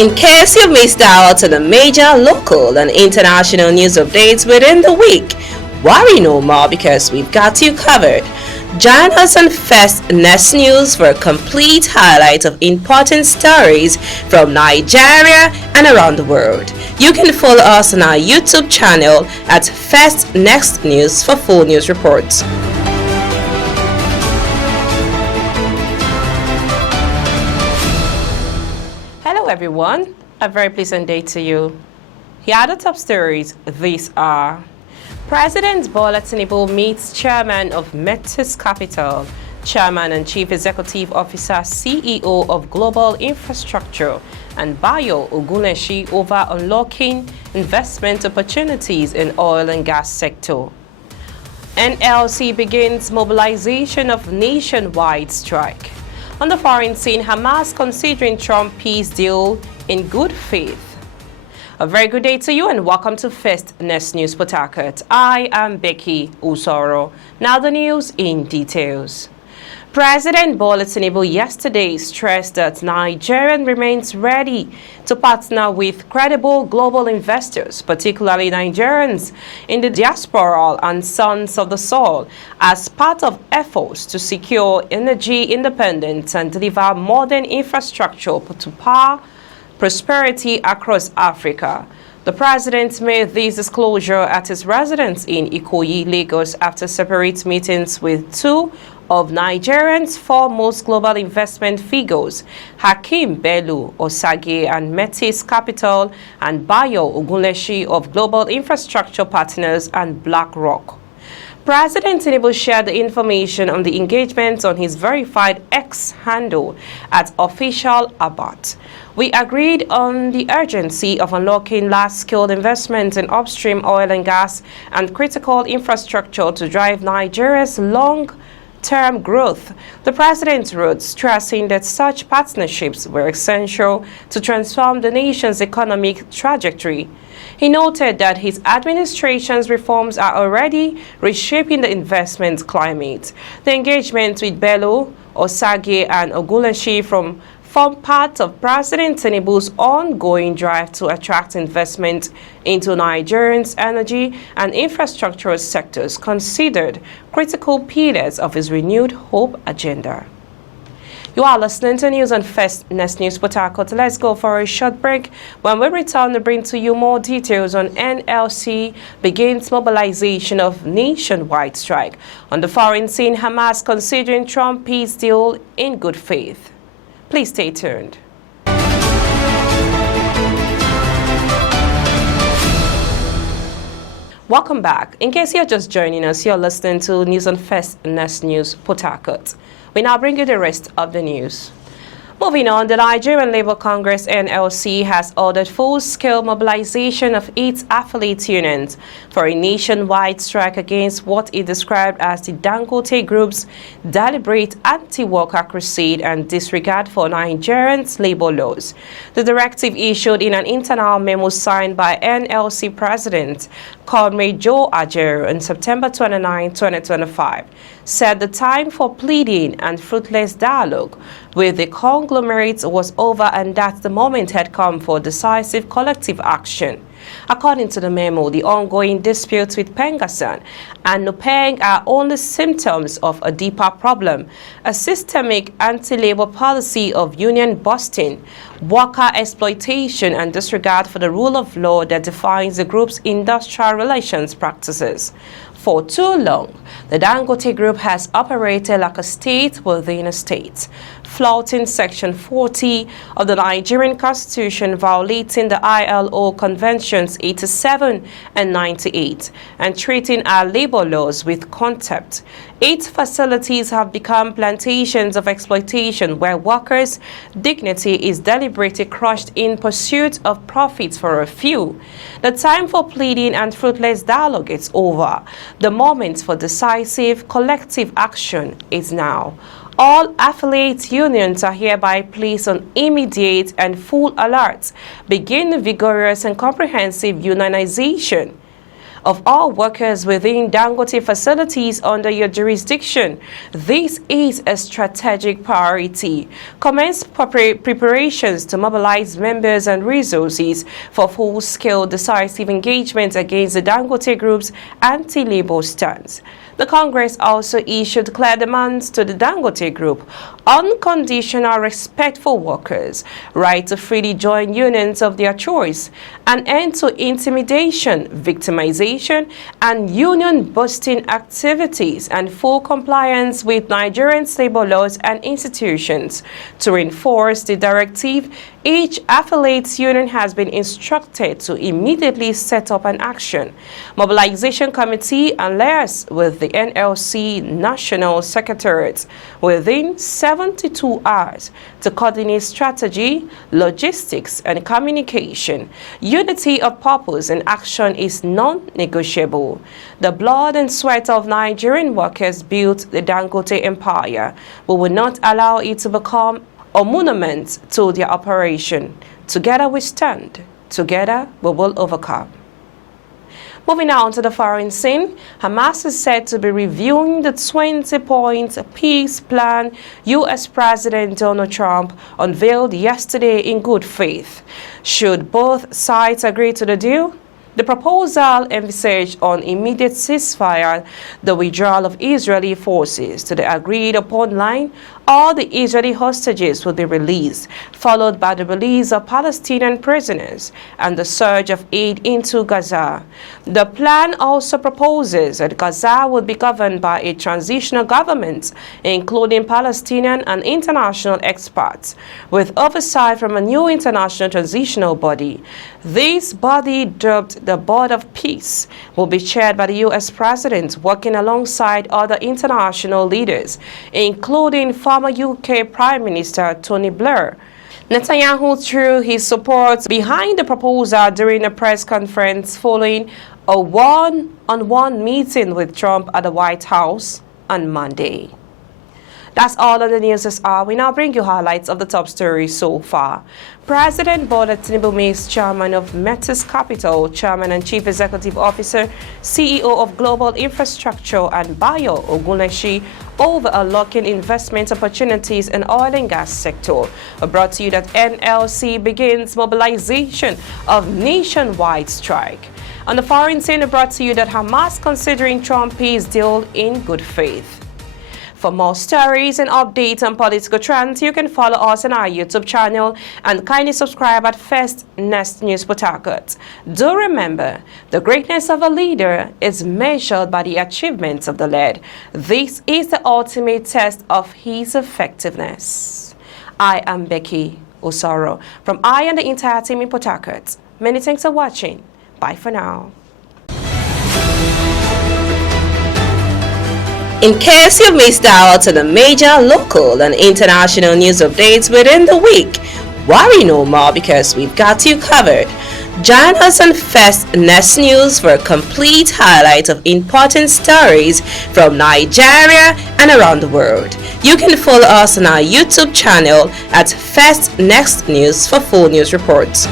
In case you've missed out on the major local and international news updates within the week, worry no more because we've got you covered. Join us on First Next News for a complete highlight of important stories from Nigeria and around the world. You can follow us on our YouTube channel at First Next News for full news reports. Hello everyone, a very pleasant day to you. Here are the top stories. These are: President Bola Tinubu meets Chairman of Metis Capital, Chairman and Chief Executive Officer CEO of Global Infrastructure, and Bayo Ogunleshi over unlocking investment opportunities in oil and gas sector. NLC begins mobilization of nationwide strike. On the foreign scene, Hamas considering Trump peace deal in good faith. A very good day to you and welcome to First Next News Port Harcourt. I am Becky Usoro. Now the news in details. President Bola Tinubu yesterday stressed that Nigeria remains ready to partner with credible global investors, particularly Nigerians in the diaspora and sons of the soil, as part of efforts to secure energy independence and deliver modern infrastructure to power prosperity across Africa. The president made this disclosure at his residence in Ikoyi, Lagos, after separate meetings with two of Nigerians' foremost global investment figures, Hakeem Bello Osage and Metis Capital, and Bayo Ogunleshi of Global Infrastructure Partners and BlackRock. President Tinubu shared the information on the engagement on his verified X handle at Official Abat. We agreed on the urgency of unlocking large-scale investments in upstream oil and gas and critical infrastructure to drive Nigeria's long-term growth. The president wrote, stressing that such partnerships were essential to transform the nation's economic trajectory. He noted that his administration's reforms are already reshaping the investment climate. The engagement with Bello, Osage, and Ogunleshi form part of President Tinubu's ongoing drive to attract investment into Nigeria's energy and infrastructure sectors, considered critical pillars of his renewed hope agenda. You are listening to news on First Next News Port Harcourt. Let's go for a short break. When we return to bring to you more details on NLC begins mobilization of nationwide strike. On the foreign scene, Hamas considering Trump peace deal in good faith. Please stay tuned. Welcome back. In case you're just joining us, you're listening to news on First Next News Port Harcourt. We now bring you the rest of the news. Moving on, the Nigerian Labour Congress NLC has ordered full-scale mobilization of its affiliate unions for a nationwide strike against what it described as the Dangote Group's deliberate anti-worker crusade and disregard for Nigerians' labor laws. The directive, issued in an internal memo signed by NLC President Comrade Joe Ajaero on September 29, 2025, said the time for pleading and fruitless dialogue with the conglomerates was over and that the moment had come for decisive collective action. According to the memo, the ongoing disputes with Pengasan and NUPENG are only symptoms of a deeper problem, a systemic anti-labor policy of union busting, worker exploitation, and disregard for the rule of law that defines the group's industrial relations practices. For too long, the Dangote Group has operated like a state within a state, flouting Section 40 of the Nigerian Constitution, violating the ILO Conventions 87 and 98, and treating our labor laws with contempt. 8 facilities have become plantations of exploitation where workers' dignity is deliberately crushed in pursuit of profits for a few. The time for pleading and fruitless dialogue is over. The moment for decisive collective action is now. All affiliate unions are hereby placed on immediate and full alert. Begin vigorous and comprehensive unionization. of all workers within Dangote facilities under your jurisdiction. This is a strategic priority. Commence preparations to mobilize members and resources for full-scale decisive engagement against the Dangote Group's anti-labor stance. The Congress also issued clear demands to the Dangote Group: unconditional respect for workers, right to freely join unions of their choice, an end to intimidation, victimization, and union-busting activities, and full compliance with Nigerian labor laws and institutions. To reinforce the directive, each affiliate union has been instructed to immediately set up an action mobilization committee and liaise with the NLC National Secretariat within 72 hours to coordinate strategy, logistics, and communication. Unity of purpose and action is non-negotiable. The blood and sweat of Nigerian workers built the Dangote empire. We will not allow it to become a monument to their operation. Together we stand. Together we will overcome. Moving on to the foreign scene, Hamas is said to be reviewing the 20-point peace plan U.S. President Donald Trump unveiled yesterday in good faith. Should both sides agree to the deal, the proposal envisaged an immediate ceasefire, the withdrawal of Israeli forces to the agreed-upon line. All the Israeli hostages will be released, followed by the release of Palestinian prisoners and the surge of aid into Gaza. The plan also proposes that Gaza would be governed by a transitional government, including Palestinian and international experts, with oversight from a new international transitional body. This body, dubbed the Board of Peace, will be chaired by the U.S. President, working alongside other international leaders, including former UK Prime Minister Tony Blair. Netanyahu threw his support behind the proposal during a press conference following a one-on-one meeting with Trump at the White House on Monday. That's all of the news this hour. We now bring you highlights of the top stories so far. President Bola Tinubu makes chairman of Metis Capital, chairman and chief executive officer, CEO of Global Infrastructure, and Bayo Ogunleshi over unlocking investment opportunities in oil and gas sector. Brought to you that NLC begins mobilization of nationwide strike. On the foreign scene, brought to you that Hamas considering Trump peace deal in good faith. For more stories and updates on political trends, you can follow us on our YouTube channel and kindly subscribe at First Next News Port Harcourt. Do remember, the greatness of a leader is measured by the achievements of the led. This is the ultimate test of his effectiveness. I am Becky Osoro from I and the entire team in Port Harcourt. Many thanks for watching. Bye for now. In case you've missed out on the major local and international news updates within the week, worry no more because we've got you covered. Join us on First Next News for a complete highlight of important stories from Nigeria and around the world. You can follow us on our YouTube channel at First Next News for full news reports.